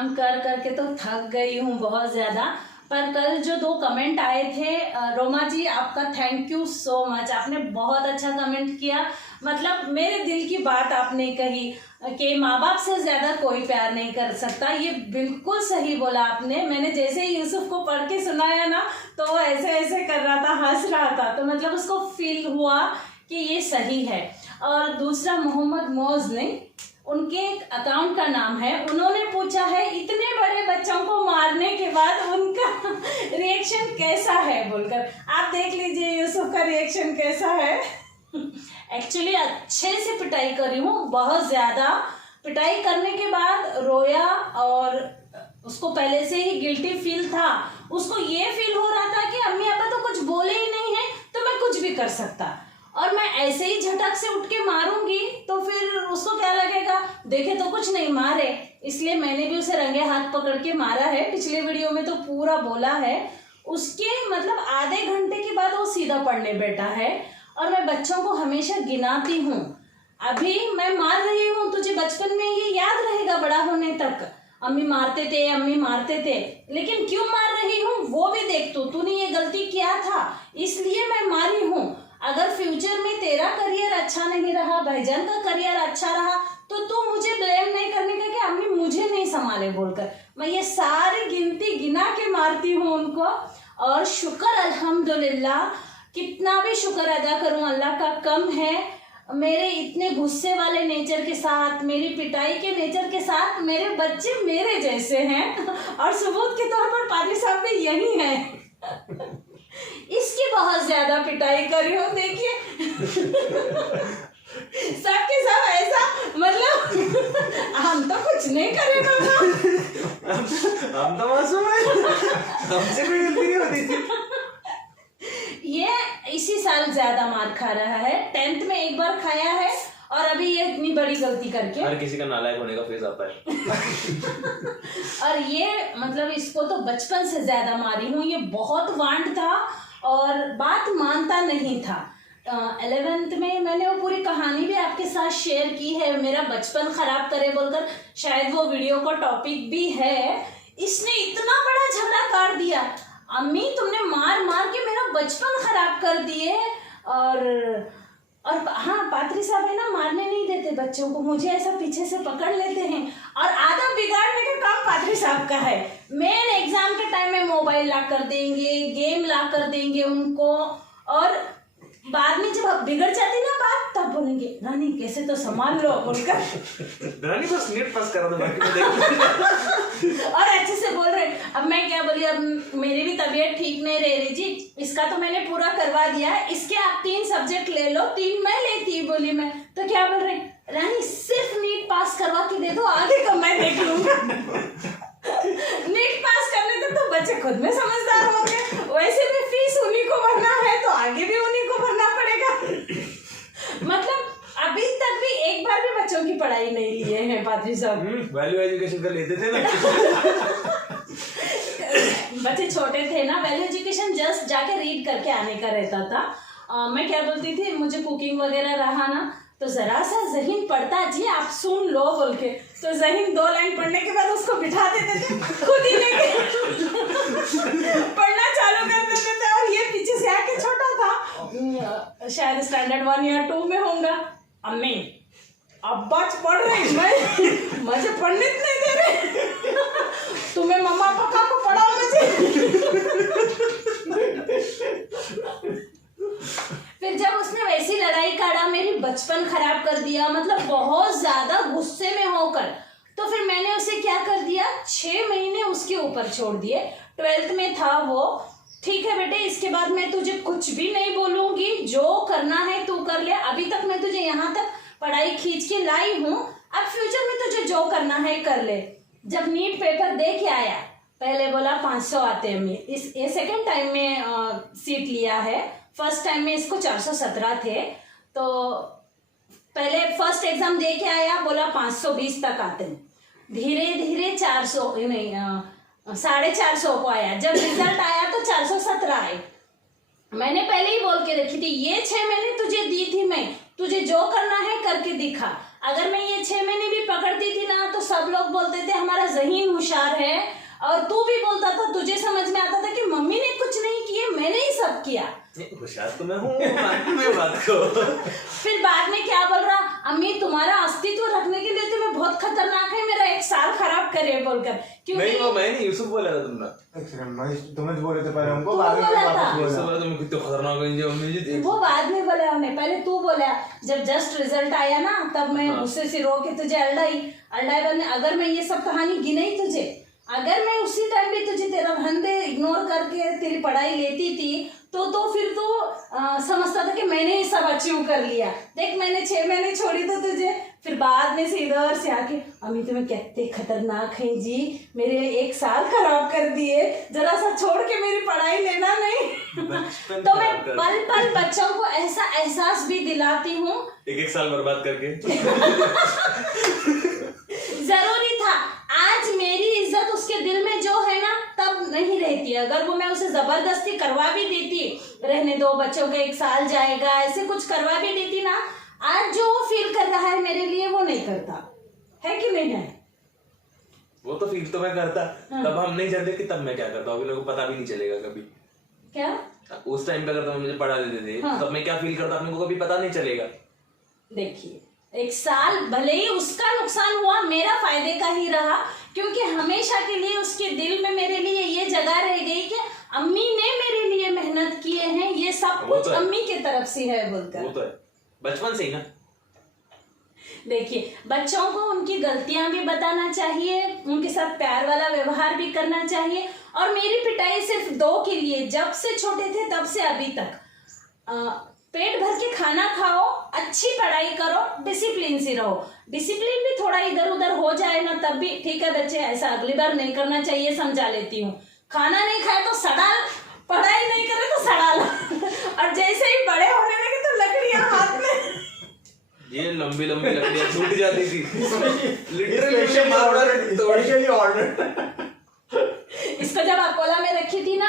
काम कर करके तो थक गई हूँ बहुत ज़्यादा। पर कल जो 2 कमेंट आए थे, रोमा जी आपका थैंक यू सो मच, आपने बहुत अच्छा कमेंट किया। मतलब मेरे दिल की बात आपने कही कि माँ बाप से ज़्यादा कोई प्यार नहीं कर सकता। ये बिल्कुल सही बोला आपने। मैंने जैसे ही यूसुफ को पढ़ के सुनाया ना, तो वो ऐसे ऐसे कर रहा था, हंस रहा था, तो मतलब उसको फील हुआ कि ये सही है। और दूसरा मोहम्मद मौज ने, उनके अकाउंट का नाम है, उन्होंने पूछा है इतने बड़े बच्चों को मारने के बाद उनका रिएक्शन कैसा है बोलकर। आप देख लीजिए यूसुफ का रिएक्शन कैसा है। एक्चुअली अच्छे से पिटाई करी हूँ, बहुत ज़्यादा। पिटाई करने के बाद रोया और उसको पहले से ही गिल्टी फील था। उसको ये फील हो रहा था कि अम्मी अब्बा तो कुछ बोले ही नहीं है तो मैं कुछ भी कर सकता, और मैं ऐसे ही झटक से उठ के मारूंगी तो फिर उसको क्या लगेगा, देखे तो कुछ नहीं मारे। इसलिए मैंने भी उसे रंगे हाथ पकड़ के मारा है। पिछले वीडियो में तो पूरा बोला है। उसके मतलब आधे घंटे के बाद वो सीधा पढ़ने बैठा है। और मैं बच्चों को हमेशा गिनाती हूँ, अभी मैं मार रही हूँ, तुझे बचपन में ये याद रहेगा बड़ा होने तक, अम्मी मारते थे, अम्मी मारते थे, लेकिन क्यों मार रही हूँ वो भी देख, तूने ये गलती किया था इसलिए मैं मारी हूँ। अगर फ्यूचर में तेरा करियर अच्छा नहीं रहा, भाईजान का करियर अच्छा रहा, तो तू मुझे ब्लेम नहीं करने का कि अम्मी मुझे नहीं संभाले बोलकर। मैं ये सारी गिनती गिना के मारती हूँ उनको। और शुक्र अल्हम्दुलिल्लाह, कितना भी शुक्र अदा करूँ अल्लाह का कम है। मेरे इतने गुस्से वाले नेचर के साथ, मेरी पिटाई के नेचर के साथ मेरे बच्चे मेरे जैसे हैं। और सबूत के तौर पर पादरी साहब भी यही हैं। इसकी बहुत ज्यादा पिटाई करी हूँ, देखिए। सबके सब ऐसा, मतलब हम तो कुछ नहीं करे बाबा, हम तो मासूम हैं, हमसे कोई गलती नहीं होती थी। ये इसी साल ज्यादा मार खा रहा है। 10th में एक बार खाया है और अभी ये इतनी बड़ी गलती करके। हर किसी का नालायक होने का फेज आता है। और ये मतलब इसको तो बचपन से ज्यादा मारी हूँ। ये बहुत वांट था और बात मानता नहीं था। 11th में मैंने वो पूरी कहानी भी आपके साथ शेयर की है, मेरा बचपन खराब करे बोलकर, शायद वो वीडियो का टॉपिक भी है। इसने इतना बड़ा झगड़ा कर दिया, अम्मी तुमने मार मार के मेरा बचपन खराब कर दिए। और हाँ, पादरी साहब है ना, मारने नहीं देते बच्चों को, मुझे ऐसा पीछे से पकड़ लेते हैं और आधा बिगाड़ने का काम पादरी साहब का है। मेन एग्जाम के टाइम में मोबाइल ला कर देंगे, गेम ला कर देंगे उनको, और बाद में जब बिगड़ जाती ना बात, तब बोलेंगे रानी कैसे तो संभाल लो बोलकर। रानी बस नीट पास करा दो, बाकी मैं देख। और अच्छे से बोल रहे। अब मैं क्या बोली, अब मेरी भी तबीयत ठीक नहीं रह रही जी, इसका तो मैंने पूरा करवा दिया है, इसके आप 3 सब्जेक्ट ले लो, 3 मैं लेती बोली मैं। तो क्या बोल रहे, रानी सिर्फ नीट पास करवा के दे दो, आगे का मैं देख लूंगा। नीट पास करने तक तो बच्चे खुद में समझदार होंगे, वैसे भी फीस उन्हीं को भरना है तो आगे भी उन्हीं को भरना पड़ेगा। मतलब अभी तक भी एक बार भी बच्चों की पढ़ाई नहीं लिए हैं पादरी साहब। वैल्यू एजुकेशन का लेते थे ना। बच्चे छोटे थे ना, वैल्यू एजुकेशन जस्ट जाके रीड करके आने का रहता था। मैं क्या बोलती थी, मुझे कुकिंग वगैरह रहा ना, तो जरा सा ज़हीन पढ़ता जी आप सुन लो बोल के, तो ज़हीन 2 लाइन पढ़ने के बाद उसको बिठा देते थे, खुद ही लेके पढ़ना चालू कर देते थे। और ये पीछे से आके छोटा था, शायद स्टैंडर्ड 1 या 2 में होगा, अम्मी अब्बा पढ़ रही, मैं मुझे पढ़ने नहीं दे रहे, तुम्हें मम्मा पापा को पढ़ाओ मुझे। फिर जब उसने वैसी लड़ाई काढ़ा, मेरी बचपन खराब कर दिया, मतलब बहुत ज्यादा गुस्से में होकर, तो फिर मैंने उसे क्या कर दिया, 6 महीने उसके ऊपर छोड़ दिए। 12th में था वो, ठीक है बेटे इसके बाद मैं तुझे कुछ भी नहीं बोलूंगी, जो करना है तू कर ले, अभी तक मैं तुझे यहाँ तक पढ़ाई खींच के लाई हूँ, अब फ्यूचर में तुझे जो करना है कर ले। जब नीट पेपर दे के आया, पहले बोला 500 आते हैं, ये सेकेंड टाइम में सीट लिया है, फर्स्ट टाइम में इसको 417 थे। तो पहले फर्स्ट एग्जाम दे के आया, बोला 520 तक आते हैं, धीरे धीरे 400 नहीं 450 को आया। जब रिजल्ट आया तो 417 आए। मैंने पहले ही बोल के रखी थी, ये 6 महीने तुझे दी थी मैं, तुझे जो करना है करके दिखा, अगर मैं ये 6 महीने भी पकड़ती थी ना तो सब लोग बोलते थे हमारा ज़हीन होशियार है, और तू भी बोलता था, तुझे समझ में आता था कि मम्मी ने कुछ नहीं किया, मैंने ही सब किया। होशियार तो मैं हूँ, मैं बात को। फिर बाद में क्या बोल रहा, अम्मी तुम्हारा अस्तित्व रखने के लिए तुम्हें बहुत खतरनाक है, मेरा 1 साल खराब करे बोलकर। क्योंकि नहीं वो मैं नहीं, यूसुफ बोला था तुमने। तुम्हें तो बोले थे पहले हमको, तू बाद में बोला था। वापस बोला। यूसुफ बोला तुम कितने खतरनाक है जो मम्मी जी देख। वो बाद में बोला हमने, पहले तू बोला। जब जस्ट रिजल्ट आया ना तब मैं गुस्से से रो के तुझे अल्डाई बनने। अगर मैं ये सब कहानी गिनाई तुझे, अगर मैं उसी टाइम भी तुझे तेरा धंधे इग्नोर करके तेरी पढ़ाई लेती थी तो फिर तो समझता था कि मैंने ही सब अचीव कर लिया। देख मैंने 6 महीने छोड़ी तो तुझे, फिर बाद में से इधर से आके अम्मी तुम्हें कितने खतरनाक हैं जी, मेरे 1 साल खराब कर दिए, जरा सा छोड़ के मेरी पढ़ाई लेना नहीं। तो मैं पल पल बच्चों को ऐसा एहसास भी दिलाती हूँ, 1 साल बर्बाद करके। जरूरी था। आज मेरी इज्जत उसके दिल में जो है ना तब नहीं रहती। अगर वो मैं उसे जबरदस्ती करवा भी देती, रहने दो बच्चों का 1 साल जाएगा, ऐसे कुछ करवा भी देती ना, आज जो वो फील कर रहा है मेरे लिए वो नहीं करता है कि नहीं है? वो तो फील तो मैं करता, तब हम नहीं जानते कि तब मैं क्या करता, अभी लोगों को पता भी नहीं चलेगा कभी। क्या उस टाइम पे अगर तुम मुझे पढ़ा देते थे तब मैं क्या फील करता अपने को कभी पता नहीं चलेगा। देखिए 1 साल भले ही उसका नुकसान हुआ, मेरा फायदे का ही रहा, क्योंकि हमेशा के लिए उसके दिल में मेरे लिए ये जगह रह गई कि अम्मी ने मेरे लिए मेहनत किए हैं, ये सब कुछ तो अम्मी की तरफ से है बोलकर। वो तो है बचपन से ही ना। देखिए बच्चों को उनकी गलतियां भी बताना चाहिए, उनके साथ प्यार वाला व्यवहार भी करना चाहिए। और मेरी पिटाई सिर्फ 2 के लिए, जब से छोटे थे तब से अभी तक। पेट भर के खाना खाओ, अच्छी पढ़ाई करो, डिसिप्लिन से रहो। डिसिप्लिन भी थोड़ा इधर उधर हो जाए ना तब भी ठीक है बच्चे, ऐसा अगली बार नहीं करना चाहिए, समझा लेती हूँ। खाना नहीं खाए तो सड़ा, पढ़ाई नहीं करे तो सड़ा ला। और जैसे ही बड़े होने लगे तो लकड़ियां हाथ में, ये लंबी लंबी लकड़ियां छूट जाती थी। Specially order. इसको जब अकोला में रखी थी ना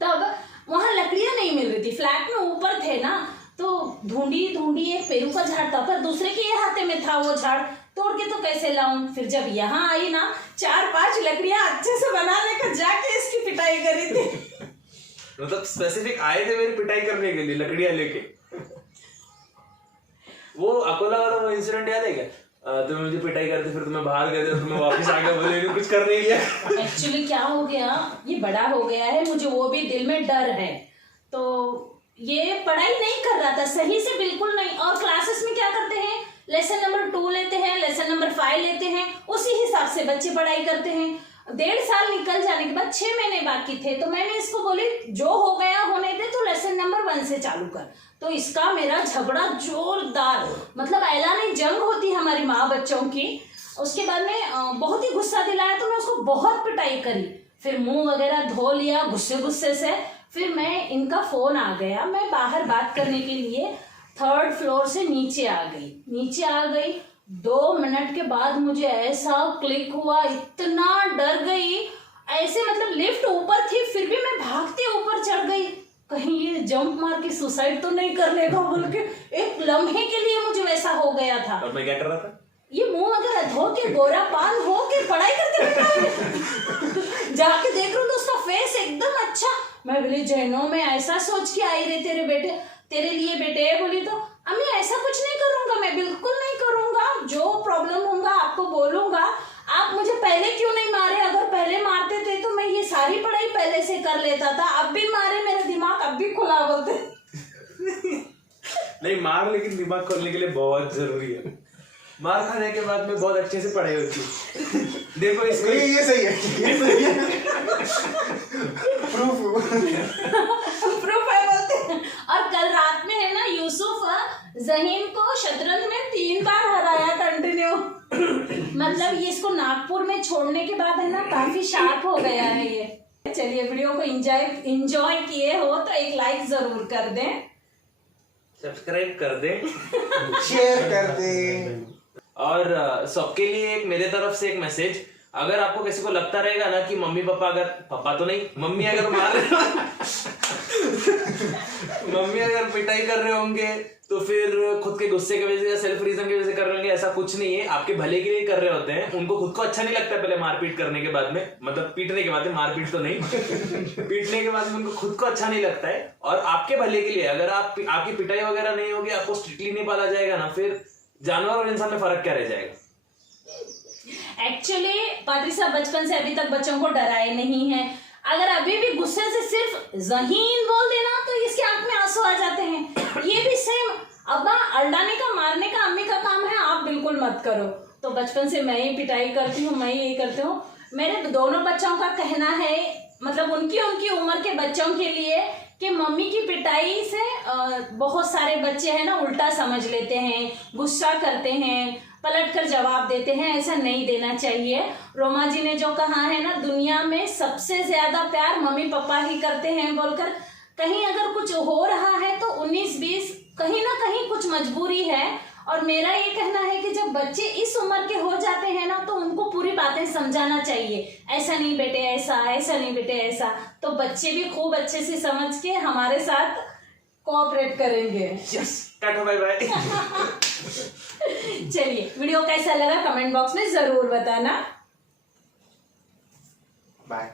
तब वहां लकड़ियां नहीं मिल रही थी, फ्लैट में ऊपर थे ना, तो ढूंढी एक पेरू का झाड़ था, पर दूसरे के ये हाथे में था वो झाड़, तोड़ के तो कैसे लाऊं। फिर जब यहाँ आई ना 4-5 लकड़ियां अच्छे से बना लेकर जाके इसकी पिटाई करी थी। मतलब स्पेसिफिक आए थे मेरी पिटाई करने के लिए लकड़ियां लेके। वो अकोला वाला वो इंसिडेंट याद है क्या? तुम्हें मुझे पिटाई करते, फिर तुम्हें बाहर गए थे, तुम्हें वापस आ गए, बोले कुछ कर नहीं लिया। एक्चुअली क्या हो गया, ये बड़ा हो गया है, मुझे वो भी दिल में डर है, तो ये पढ़ाई नहीं कर रहा था सही से, बिल्कुल नहीं। और क्लासेस में क्या करते हैं, लेसन नंबर 2 लेते हैं, लेसन नंबर 5 लेते हैं, उसी हिसाब से बच्चे पढ़ाई करते हैं। 1.5 साल निकल जाने के बाद 6 महीने बाकी थे, तो मैंने इसको बोली जो हो गया होने दे, तो लेसन नंबर 1 से चालू कर। तो इसका मेरा झगड़ा जोरदार, मतलब ऐलान जंग होती हमारी माँ बच्चों की। उसके बाद में बहुत ही गुस्सा दिलाया तो मैं उसको बहुत पिटाई करी, फिर मुंह वगैरह धो लिया गुस्से से। फिर मैं इनका फोन आ गया, मैं बाहर बात करने के लिए 3rd फ्लोर से नीचे आ गई। 2 मिनट के बाद मुझे ऐसा क्लिक हुआ, इतना डर गई ऐसे, मतलब लिफ्ट ऊपर थी फिर भी मैं भागते ऊपर चढ़ गई, कहीं ये जंप मार के सुसाइड तो नहीं कर लेगा बोल के। एक लम्हे के लिए मुझे वैसा हो गया था। और मैं क्या कर रहा था, ये मुंह वगैरह धो के गोरा पान हो के पढ़ाई करते जाके देख रहा हूँ तो उसका फेस एकदम अच्छा। मैं बोली जैनो मैं ऐसा सोच के आई रे तेरे लिए बेटे, बोली तो अम्मी ऐसा कुछ नहीं करूंगा, मैं बिल्कुल नहीं करूंगा, जो प्रॉब्लम होगा आपको बोलूंगा। आप मुझे पहले क्यों नहीं मारे, अगर पहले मारते थे तो मैं ये सारी पढ़ाई पहले से कर लेता था, अब भी मारे मेरा दिमाग अब भी खुला बोलते। नहीं मार, लेकिन दिमाग खोलने के लिए बहुत जरूरी है। मार खाने के बाद में बहुत अच्छे से पढ़ाई होती है। देखो इसको, ये सही है। प्रूफ है बोलते हैं। और कल रात में है ना यूसुफ ज़हीन को शतरंज में 3 बार हराया कंटिन्यू। मतलब ये इसको नागपुर में छोड़ने के बाद है ना काफी शार्प हो गया है ये। चलिए वीडियो को एंजॉय किए हो तो एक लाइक जरूर कर दें, सब्सक्राइब कर दें, शेयर कर दें। और सबके लिए एक मेरे तरफ से एक मैसेज, अगर आपको किसी को लगता रहेगा ना कि मम्मी पापा अगर, पापा तो नहीं, मम्मी अगर मार मम्मी अगर पिटाई कर रहे होंगे तो फिर खुद के गुस्से की वजह से या सेल्फ रीजन की वजह से कर रहे होंगे, ऐसा कुछ नहीं है। आपके भले के लिए कर रहे होते हैं। उनको खुद को अच्छा नहीं लगता पहले मारपीट करने के बाद में, मतलब पीटने के बाद में, मारपीट तो नहीं पीटने के बाद में उनको खुद को अच्छा नहीं लगता है। और आपके भले के लिए अगर आपकी पिटाई वगैरह नहीं होगी, आपको स्ट्रिक्टली नहीं पाला जाएगा ना, फिर जानवर और इंसान में फर्क क्या रह जाएगा। एक्चुअली पादरी साहब बचपन से अभी तक बच्चों को डराए नहीं है। अगर अभी भी गुस्से से सिर्फ ज़हीन बोल देना तो इसके आंख में आंसू आ जाते हैं। ये भी सेम, अब्बा अल्लाने का मारने का अम्मी का काम है, आप बिल्कुल मत करो। तो बचपन से मैं ही पिटाई करती हूँ, मैं ही यही करती हूँ। मेरे दोनों बच्चों का कहना है, मतलब उनकी उम्र के बच्चों के लिए, कि मम्मी की पिटाई से बहुत सारे बच्चे हैं ना उल्टा समझ लेते हैं, गुस्सा करते हैं, पलट कर जवाब देते हैं। ऐसा नहीं देना चाहिए। रोमा जी ने जो कहा है ना, दुनिया में सबसे ज्यादा प्यार मम्मी पापा ही करते हैं बोलकर, कहीं अगर कुछ हो रहा है तो 19-20 कहीं ना कहीं कुछ मजबूरी है। और मेरा ये कहना है कि जब बच्चे इस उम्र के हो जाते हैं ना, तो उनको पूरी बातें समझाना चाहिए। ऐसा नहीं बेटे ऐसा, ऐसा नहीं बेटे ऐसा। तो बच्चे भी खूब अच्छे से समझ के हमारे साथ कोऑपरेट करेंगे। Yes, tata bye bye. चलिए, वीडियो कैसा लगा कमेंट बॉक्स में जरूर बताना। बाय।